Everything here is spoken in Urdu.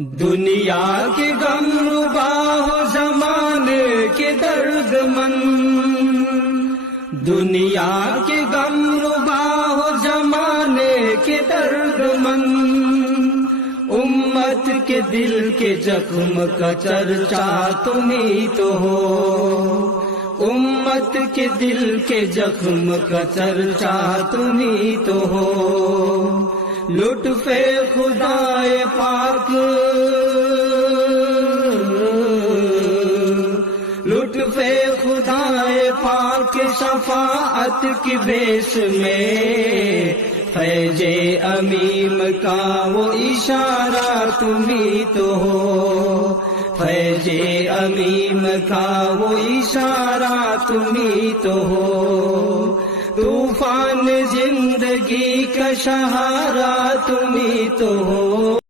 دنیا کے غم ربا ہو زمانے کے درد مند، دنیا کے غم ربا ہو زمانے کے درد مند، امت کے دل کے زخم کا چرچا تم ہی تو ہو، امت کے دل کے زخم کا چرچا تم ہی تو ہو۔ لطف خدائے پاک، لطف خدائے پاک شفاعت کی بیس میں، فیض عمیم کا وہ اشارہ تم ہی تو ہو، فیض عمیم کا وہ اشارہ تم ہی تو ہو۔ طوفان زندگی کا سہارا تم ہی تو ہو۔